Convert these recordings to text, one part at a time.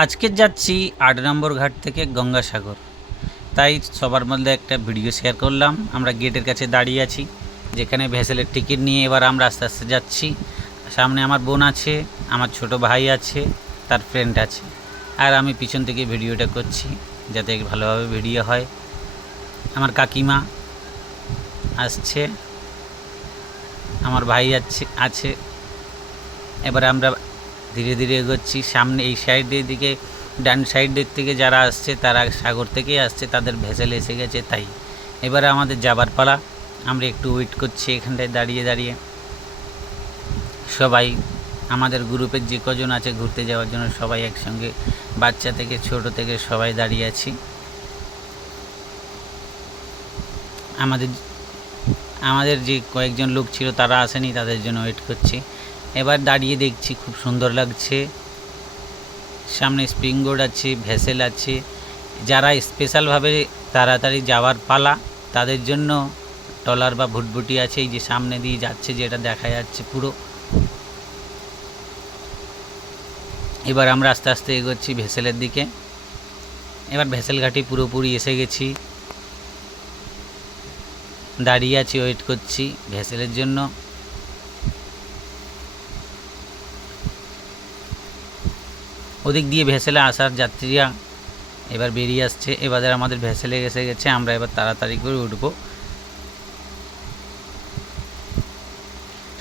আজকে যাচ্ছি ৮ নম্বর ঘাট থেকে গঙ্গাসাগর, তাই সবার মধ্যে একটা ভিডিও শেয়ার করলাম। আমরা গেটের কাছে দাঁড়িয়ে আছি, যেখানে ভেসেলের টিকিট নিয়ে এবার আমরা আস্তে আস্তে যাচ্ছি। সামনে আমার বোন আছে, আমার ছোট ভাই আছে, তার ফ্রেন্ড আছে, আর আমি পিছন থেকে ভিডিওটা করছি যাতে ভালোভাবে ভিডিও হয়। আমার কাকিমা আসছে, আমার ভাই আছে। এবার আমরা ধীরে ধীরে এগোচ্ছি সামনে। এই সাইডের দিকে, ডান সাইডের থেকে যারা আসছে তারা সাগর থেকেই আসছে, তাদের ভেসেল এসে গেছে। তাই এবারে আমাদের যাবার পালা। আমরা একটু ওয়েট করছি এখানটায় দাঁড়িয়ে দাঁড়িয়ে। সবাই আমাদের গ্রুপের যে কজন আছে ঘুরতে যাওয়ার জন্য সবাই একসঙ্গে, বাচ্চা থেকে ছোট থেকে সবাই দাঁড়িয়ে আছি। আমাদের যে কয়েকজন লোক ছিল তারা আসেনি, তাদের জন্য ওয়েট করছি। এবার দাঁড়িয়ে দেখছি, খুব সুন্দর লাগছে। সামনে স্প্রিং বোর্ড আছে, ভেসেল আছে। যারা স্পেশালভাবে তাড়াতাড়ি যাওয়ার পালা তাদের জন্য ট্রলার বা ভুটভুটি আছে, এই যে সামনে দিয়ে যাচ্ছে, যেটা দেখা যাচ্ছে পুরো। এবার আমরা আস্তে আস্তে এগোচ্ছি ভেসেলের দিকে। এবার ভেসেল ঘাটি পুরোপুরি এসে গেছি, দাঁড়িয়ে আছি, ওয়েট করছি ভেসেলের জন্য। ওদিক দিয়ে ভেসেলে আসার যাত্রীরা এবার বেরিয়ে আসছে। এবারে আমাদের ভেসেলে এসে গেছে, আমরা এবার তাড়াতাড়ি করে উঠব।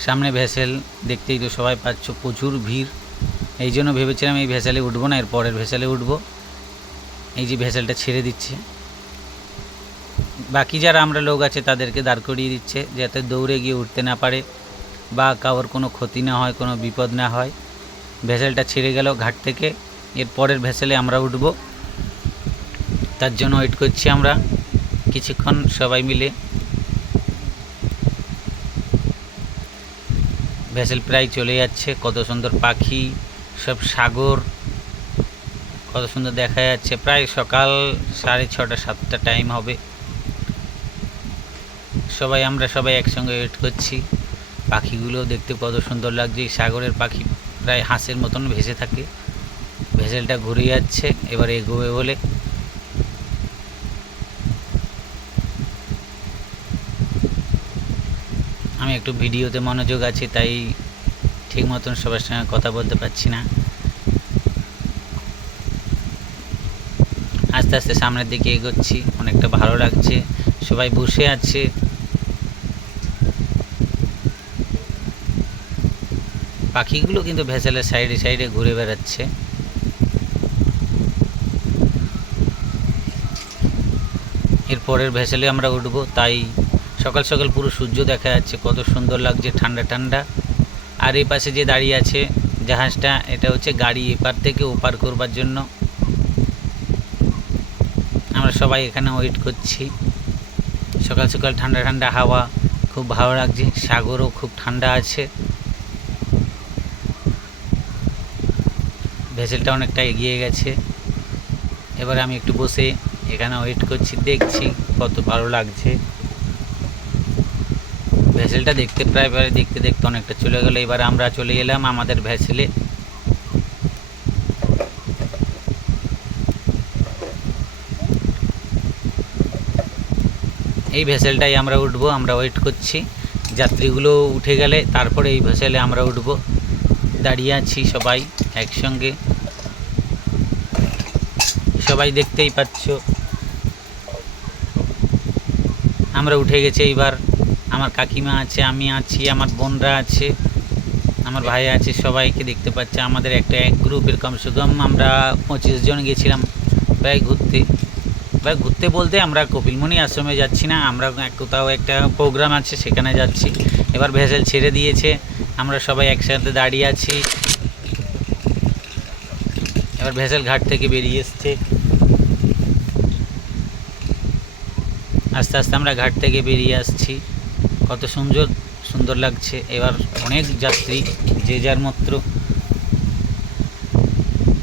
সামনে ভেসেল দেখতেই তো সবাই পাচ্ছ, প্রচুর ভিড়। এই জন্য ভেবেছিলাম এই ভেসেলে উঠবো না, এর পরের ভেসেলে উঠব। এই যে ভেসেলটা ছেড়ে দিচ্ছে, বাকি যারা আমরা লোক আছে তাদেরকে দাঁড় করিয়ে দিচ্ছে, যাতে দৌড়ে গিয়ে উঠতে না পারে বা কারোর কোনো ক্ষতি না হয়, কোনো বিপদ না হয়। ভেসেলটা ছেড়ে গেল ঘাট থেকে, এর পরের ভেসেলে আমরা উঠব। তার জন্য ওয়েট করছি আমরা কিছুক্ষণ সবাই মিলে। ভেসেল প্রায় চলে যাচ্ছে। কত সুন্দর পাখি, সব সাগর, কত সুন্দর দেখা যাচ্ছে। প্রায় সকাল 6:30 7টা টাইম হবে। আমরা সবাই একসঙ্গে ওয়েট করছি। পাখিগুলো দেখতে কত সুন্দর লাগছে। সাগরের পাখি প্রায় হাঁসের মতন ভেসে থাকে। ভেসেলটা ঘুরে যাচ্ছে, এবার এগোবে বলে। আমি একটু ভিডিওতে মনোযোগ আছি, তাই ঠিক মতন সবার সঙ্গে কথা বলতে পারছি না। আস্তে আস্তে সামনের দিকে এগোচ্ছি, অনেকটা ভালো লাগছে। সবাই বসে আছে, পাখিগুলো কিন্তু ভেসেলের সাইডে সাইডে ঘুরে বেড়াচ্ছে। এরপরের ভেসেলে আমরা উঠব, তাই সকাল সকাল পুরো সূর্য দেখা যাচ্ছে, কত সুন্দর লাগছে, ঠান্ডা ঠান্ডা। আর এই পাশে যে দাঁড়িয়ে আছে জাহাজটা, এটা হচ্ছে গাড়ি এপার থেকে ওপার করবার জন্য। আমরা সবাই এখানে ওয়েট করছি। সকাল সকাল ঠান্ডা ঠান্ডা হাওয়া, খুব ভালো লাগছে। সাগরও খুব ঠান্ডা আছে। ভেসেলটা অনেকটা এগিয়ে গেছে। এবার আমি একটু বসে এখানে ওয়েট করছি, দেখছি কত ভালো লাগছে। ভেসেলটা দেখতে প্রায় দেখতে দেখতে অনেকটা চলে গেল। এবার আমরা চলে এলাম আমাদের ভেসেলে। এই ভেসেলটাই আমরা উঠবো। আমরা ওয়েট করছি, যাত্রীগুলো উঠে গেলে তারপরে এই ভেসেলে আমরা উঠব। দাঁড়িয়ে আছি সবাই একসঙ্গে, সবাই দেখতেই পাচ্ছ। আমরা উঠে গেছি। এইবার আমার কাকিমা আছে, আমি আছি, আমার বোনরা আছে, আমার ভাই আছে, সবাইকে দেখতে পাচ্ছে। আমাদের এক গ্রুপের কমসে কম আমরা 25 জন গেছিলাম প্রায় ঘুরতে বলতে আমরা কপিলমুনি আশ্রমে যাচ্ছি না, আমরা কোথাও একটা প্রোগ্রাম আছে সেখানে যাচ্ছি। এবার ভেসেল ছেড়ে দিয়েছে, আমরা সবাই একসাথে দাঁড়িয়ে আছি। এবার ভেসেল ঘাট থেকে বেরিয়ে এসছে। আস্তে আস্তে আমরা ঘাট থেকে বেরিয়ে আসছি। কত সুন্দর সুন্দর লাগছে। এবার অনেক যাত্রী যে যার মতো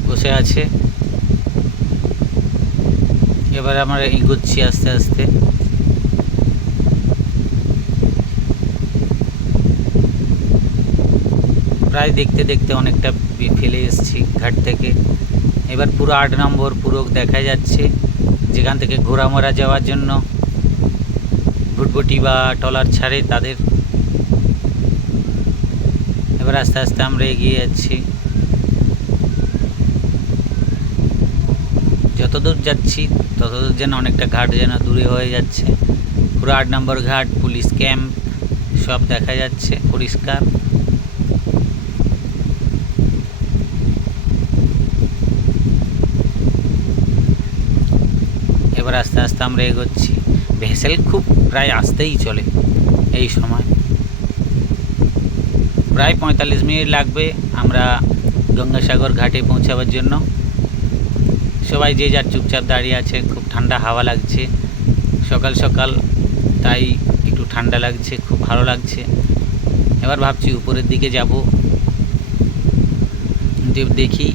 বসে আছে। এবার আমরা এগোচ্ছি আস্তে আস্তে। প্রায় দেখতে দেখতে অনেকটা ফেলে এসেছি ঘাট থেকে। এবার পুরো 8 নম্বর পুরো দেখা যাচ্ছে, যেখান থেকে ঘোড়ামরা যাওয়ার জন্য ভুটভুটি বা ট্রলার ছাড়ে তাদের। এবার আস্তে আস্তে আমরা এগিয়ে যাচ্ছি। যতদূর যাচ্ছি ততদূর যেন অনেকটা ঘাট যেন দূরে হয়ে যাচ্ছে। পুরো 8 নম্বর ঘাট, পুলিশ ক্যাম্প সব দেখা যাচ্ছে পরিষ্কার। এবার আস্তে আস্তে আমরা এগোচ্ছি। ভেসেল খুব প্রায় আসতেই চলে এই সময়, প্রায় 45 মিনিট লাগবে আমরা গঙ্গাসাগর ঘাটে পৌঁছাবার জন্য। সবাই যে যার চুপচাপ দাঁড়িয়ে আছে, খুব ঠান্ডা হাওয়া লাগছে সকাল সকাল, তাই একটু ঠান্ডা লাগছে, খুব ভালো লাগছে। এবার ভাবছি উপরের দিকে যাব, দেখি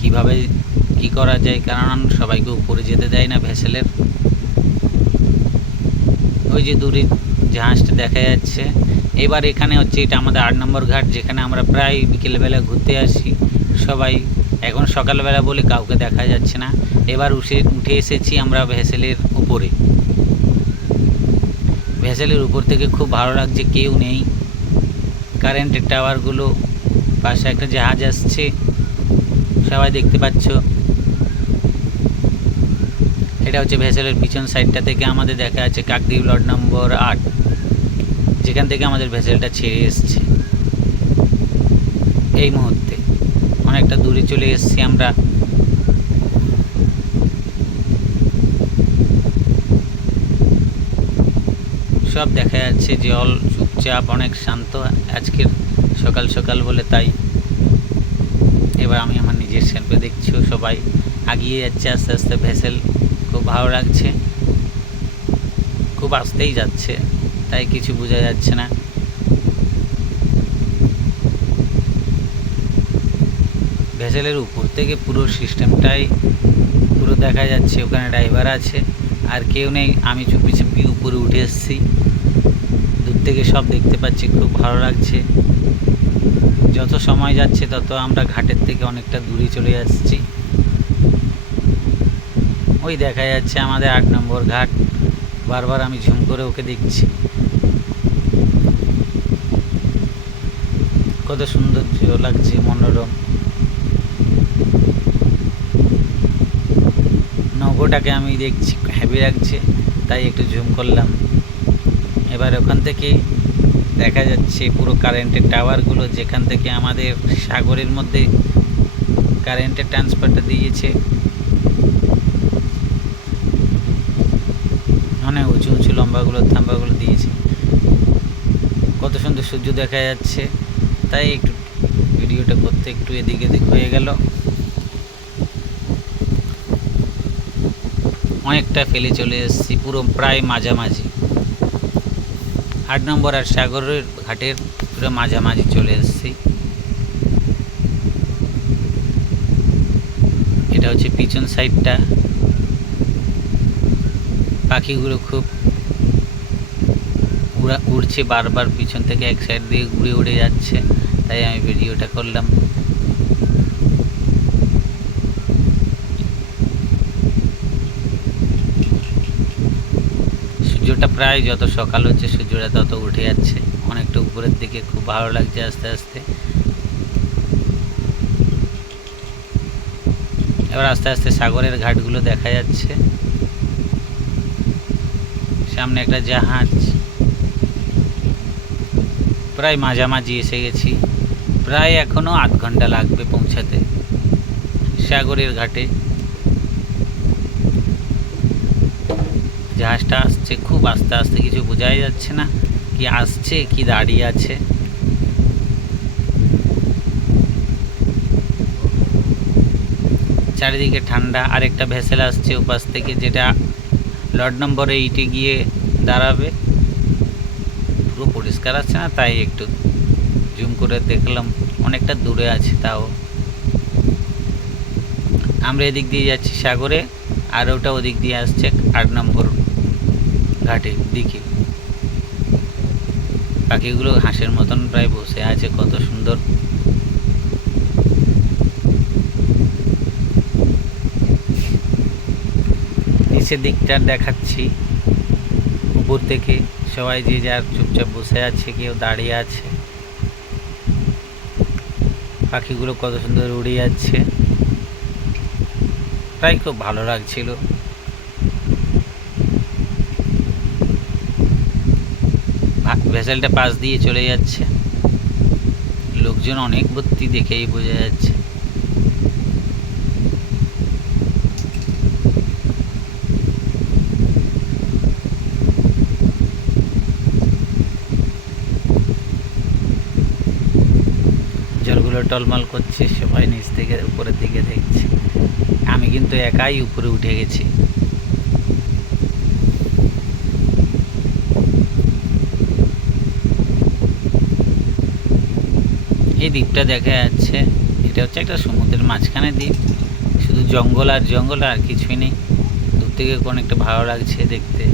কিভাবে কি করা যায়, কারণ সবাইকে উপরে যেতে দেয় না ভেসেলের। ওই যে দূরে জাহাজটা দেখা যাচ্ছে। এবার এখানে হচ্ছে এটা আমাদের 8 নম্বর ঘাট, যেখানে আমরা প্রায় বিকেলবেলা ঘুরতে আসি সবাই। এখন সকালবেলা বলে কাউকে দেখা যাচ্ছে না। এবার উঠে এসেছি আমরা ভেসেলের উপরে। ভেসেলের উপর থেকে খুব ভালো লাগছে, কেউ নেই, কারেন্টের টাওয়ারগুলো, পাশে একটা জাহাজ আসছে সবাই দেখতে পাচ্ছ। এটা হচ্ছে ভেসেলের পিছন সাইডটা থেকে আমাদের দেখা যাচ্ছে কাকদ্বীপ লট নম্বর 8, যেখান থেকে আমাদের ভেসেলটা ছেড়ে এসছে। এই মুহূর্তে অনেকটা দূরে চলে এসেছি আমরা। সব দেখা যাচ্ছে, জল চুপচাপ, অনেক শান্ত আজকের সকাল সকাল বলে তাই। এবার আমি আমার নিজের সেলফে দেখছি, সবাই এগিয়ে যাচ্ছে আস্তে আস্তে। ভেসেল খুব ভালো লাগছে, খুব আস্তেই যাচ্ছে, তাই কিছু বোঝা যাচ্ছে না। ভেসেলের উপর থেকে পুরো সিস্টেমটাই পুরো দেখা যাচ্ছে। ওখানে ড্রাইভার আছে, আর কেউ নেই। আমি চুপি চুপি উপরে উঠে এসেছি, দূর থেকে সব দেখতে পাচ্ছি, খুব ভালো লাগছে। যত সময় যাচ্ছে তত আমরা ঘাটের থেকে অনেকটা দূরে চলে যাচ্ছি। ওই দেখা যাচ্ছে আমাদের 8 নম্বর ঘাট, বারবার আমি ঝুম করে ওকে দেখছি। কত সুন্দর লাগছে, মনোরম। নৌকোটাকে আমি দেখছি হেভি লাগছে, তাই একটু জুম করলাম। এবার ওখান থেকে দেখা যাচ্ছে পুরো কারেন্টের টাওয়ারগুলো, যেখান থেকে আমাদের সাগরের মধ্যে কারেন্টের ট্রান্সফারটা দিয়েছে। অনেক উঁচু উঁচু লম্বাগুলো থাম্বাগুলো দিয়েছে। কত সুন্দর সূর্য দেখা যাচ্ছে, তাই একটু ভিডিওটা করতে একটু এদিক এদিক হয়ে গেল। অনেকটা ফেলে চলে এসেছি, পুরো প্রায় মাঝামাঝি 8 নম্বর আর সাগরের ঘাটের পুরো মাঝামাঝি চলে এসেছি। এটা হচ্ছে পিছন সাইডটা। পাখিগুলো খুব উড়ছে, বারবার পিছন থেকে এক সাইড দিয়ে ঘুরে উড়ে যাচ্ছে, তাই আমি ভিডিওটা করলাম। সূর্যটা প্রায় যত সকাল হচ্ছে সূর্যটা তত উঠে যাচ্ছে অনেকটা উপরের দিকে, খুব ভালো লাগছে আস্তে আস্তে। এবার আস্তে আস্তে সাগরের ঘাটগুলো দেখা যাচ্ছে। সামনে একটা জাহাজ। প্রায় মাঝামাঝি এসে গেছি, প্রায় এখনো আধ ঘন্টা লাগবে পৌঁছাতে সাগরের ঘাটে। জাহাজটা আসছে খুব আস্তে আস্তে, কিছু বোঝাই যাচ্ছে না কি আসছে কি দাঁড়িয়ে আছে। চারিদিকে ঠান্ডা। আরেকটা ভেসেল আসছে ওপাশ থেকে, যেটা লট নম্বর 8-এ গিয়ে দাঁড়াবে। পুরো পরিষ্কার আছে না, তাই একটু জুম করে দেখলাম, অনেকটা দূরে আছে। তাও আমরা এদিক দিয়ে যাচ্ছি সাগরে, আর ওটা ওদিক দিয়ে আসছে 8 নম্বর ঘাটের দিকে। পাখিগুলো হাঁসের মতন প্রায় বসে আছে, কত সুন্দর নিচের দিকটা দেখাচ্ছি উপর থেকে। সবাই যে যার চুপচাপ বসে আছে, কেউ দাঁড়িয়ে আছে। পাখিগুলো কত সুন্দর উড়ে যাচ্ছে, তাই খুব ভালো লাগছিল। ভেসেলটা পাশ দিয়ে চলে যাচ্ছে, লোকজন অনেক ভর্তি, দেখেই বোঝা যাচ্ছে। জলগুলো টলমল করছে, সবাই নিচ থেকে উপরের দিকে দেখছে। আমি কিন্তু একাই উপরে উঠে গেছি। এই দ্বীপটা দেখা যাচ্ছে, এটা হচ্ছে একটা সমুদ্রের মাঝখানে দ্বীপ, শুধু জঙ্গল আর জঙ্গল, আর কিছুই নেই। দূর থেকে অনেকটা ভালো লাগছে দেখতে।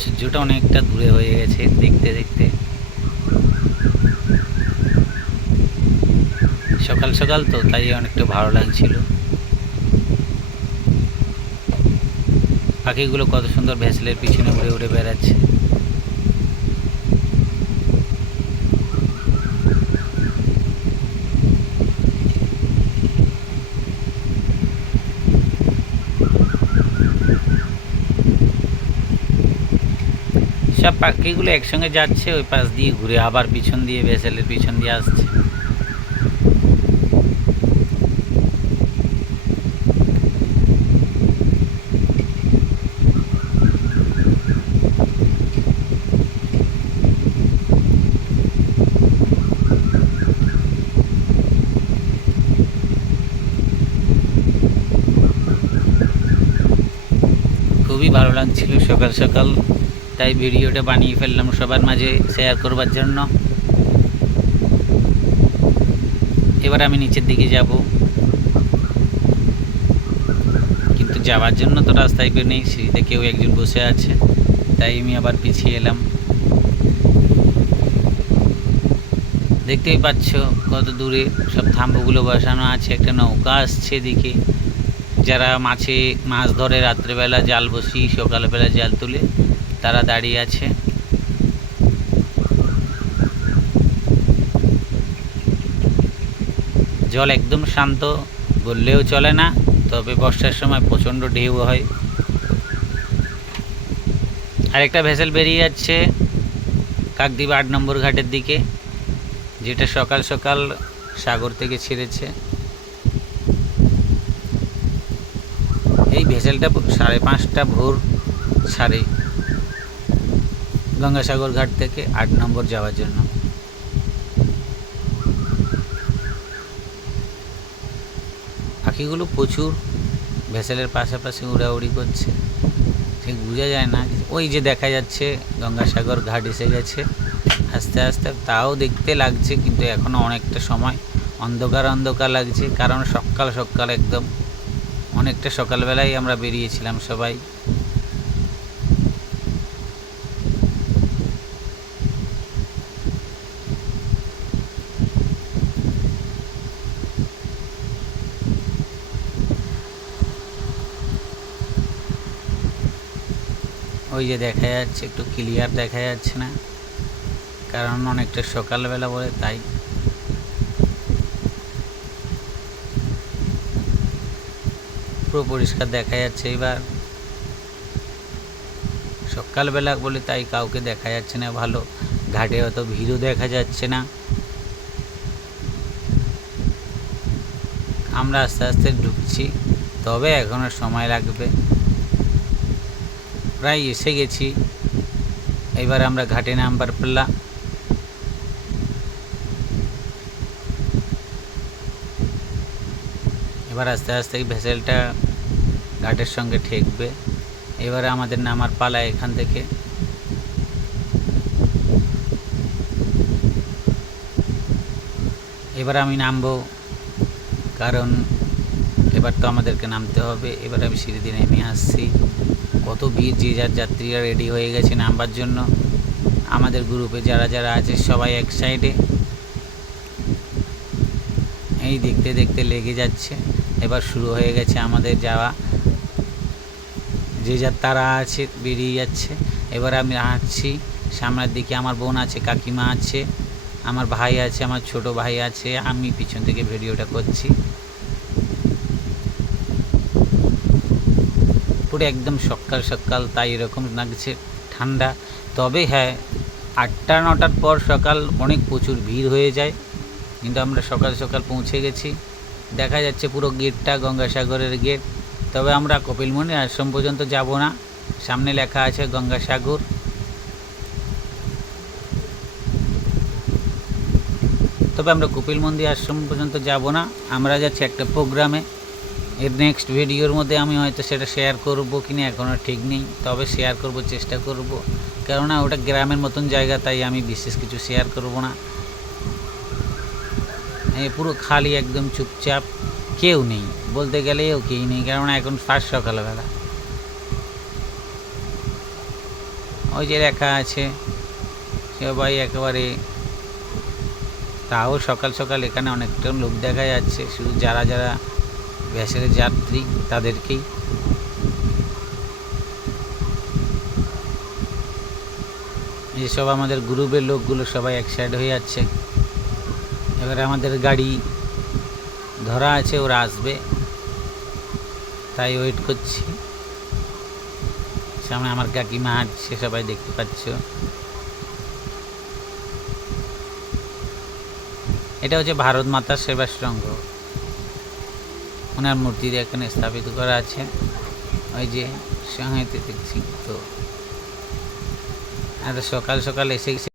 সূর্যটা অনেকটা দূরে হয়ে গেছে দেখতে দেখতে। সকাল সকাল তো, তাই অনেকটা ভালো লাগছিল। পাখিগুলো কত সুন্দর ভেসেলের পিছনে উড়ে উড়ে বেড়াচ্ছে। সব পাখিগুলো একসঙ্গে যাচ্ছে, ওই পাশ দিয়ে ঘুরে আবার পিছন দিয়ে ভেসেলের পিছন দিয়ে আসছে। খুবই ভালো লাগছিল সকাল সকাল, তাই ভিডিওটা বানিয়ে ফেললাম সবার মাঝে শেয়ার করবার জন্য। এবার আমি নিচের দিকে যাব, কিন্তু যাওয়ার জন্য তো রাস্তায় বের নেই, সিঁড়িতে কেউ একজন বসে আছে, তাই আমি আবার পিছিয়ে এলাম। দেখতেই পাচ্ছ কত দূরে সব থাম্বগুলো বসানো আছে, একটা নৌকা আসছে এদিকে। যারা মাছ ধরে রাত্রেবেলা জাল বসিয়ে সকালবেলা জাল তুলে, তারা দাঁড়িয়ে আছে। জল একদম শান্ত বললেও চলে না, তবে বর্ষার সময় প্রচণ্ড ঢেউ হয়। আরেকটা ভেসেল বেরিয়ে যাচ্ছে কাকদ্বীপ 8 নম্বর ঘাটের দিকে, যেটা সকাল সকাল সাগর থেকে ছেড়েছে। এই ভেসেলটা 5:30 ভোর ছাড়ে গঙ্গাসাগর ঘাট থেকে 8 নম্বর যাওয়ার জন্য। পাখিগুলো প্রচুর ভেসেলের পাশাপাশি উড়াউড়ি করছে, ঠিক বোঝা যায় না। ওই যে দেখা যাচ্ছে গঙ্গাসাগর ঘাট এসে গেছে আস্তে আস্তে, তাও দেখতে লাগছে, কিন্তু এখনও অনেকটা সময়। অন্ধকার অন্ধকার লাগছে, কারণ সকাল সকাল একদম অনেকটা সকালবেলায় আমরা বেরিয়েছিলাম সবাই। ওই যে দেখা যাচ্ছে, একটু ক্লিয়ার দেখা যাচ্ছে না, কারণ অনেকটা সকালবেলা বলে, তাই। পুরো পরিষ্কার দেখা যাচ্ছে এবার, সকালবেলা বলে তাই কাউকে দেখা যাচ্ছে না ভালো। ঘাটে অত ভিড়ও দেখা যাচ্ছে না। আমরা আস্তে আস্তে ঢুকছি, তবে এখনো সময় লাগবে। প্রায় এসে গেছি। এবার আমরা ঘাটে নামবার পাল্লা। এবার আস্তে আস্তে এই ভেসেলটা ঘাটের সঙ্গে ঠেকবে। এবারে আমাদের নামার পালা এখান থেকে। এবার আমি নামবো, কারণ এবার তো আমাদেরকে নামতে হবে। এবার আমি সিঁড়ি দিয়ে নেমে আসছি। কত ভিড়, যে যার যাত্রীরা রেডি হয়ে গেছে নামবার জন্য। আমাদের গ্রুপে যারা যারা আছে সবাই এক সাইডে। এই দেখতে দেখতে লেগে যাচ্ছে। এবার শুরু হয়ে গেছে আমাদের যাওয়া, যে যার তারা আছে বেরিয়ে যাচ্ছে। এবার আমি হাঁটছি সামনের দিকে, আমার বোন আছে, কাকিমা আছে, আমার ভাই আছে, আমার ছোট ভাই আছে, আমি পিছন থেকে ভিডিওটা করছি। পুরো একদম সকাল সকাল, তাই এরকম লাগছে ঠান্ডা। তবে হ্যাঁ, 8টা-9টার পর সকাল অনেক প্রচুর ভিড় হয়ে যায়, কিন্তু আমরা সকাল সকাল পৌঁছে গেছি। দেখা যাচ্ছে পুরো গেটটা, গঙ্গাসাগরের গেট। তবে আমরা কপিলমুনি আশ্রম পর্যন্ত যাব না, সামনে লেখা আছে গঙ্গাসাগর। তবে আমরা কপিলমন্দির আশ্রম পর্যন্ত যাব না, আমরা যাচ্ছি একটা প্রোগ্রামে। এর নেক্সট ভিডিওর মধ্যে আমি হয়তো সেটা শেয়ার করব কিনা এখনও ঠিক নেই, তবে শেয়ার করব, চেষ্টা করব। কেননা ওটা গ্রামের মতন জায়গা, তাই আমি বিশেষ কিছু শেয়ার করব না। পুরো খালি, একদম চুপচাপ, কেউ নেই বলতে গেলেও কেউ নেই, কেননা এখন ফার্স্ট সকালবেলা। ওই যে লেখা আছে সবাই একেবারে, তাও সকাল সকাল এখানে অনেকটা লোক দেখা যাচ্ছে, শুধু যারা যারা ভ্যাসেলের যাত্রী তাদেরকেই। যেসব আমাদের গ্রুপের লোকগুলো সবাই এক সাইড হয়ে যাচ্ছে। এবারে আমাদের গাড়ি ধরা আছে, ওরা আসবে, তাই ওয়েট করছি। সামনে আমার কাকিমা হাঁটছে, সবাই দেখতে পাচ্ছ। এটা হচ্ছে ভারত মাতার সেবাশ্রঙ্গ, ওনার মূর্তি এখানে স্থাপিত করা আছে। ওই যে সঙ্গে দেখছি তো, এত সকাল সকাল এসে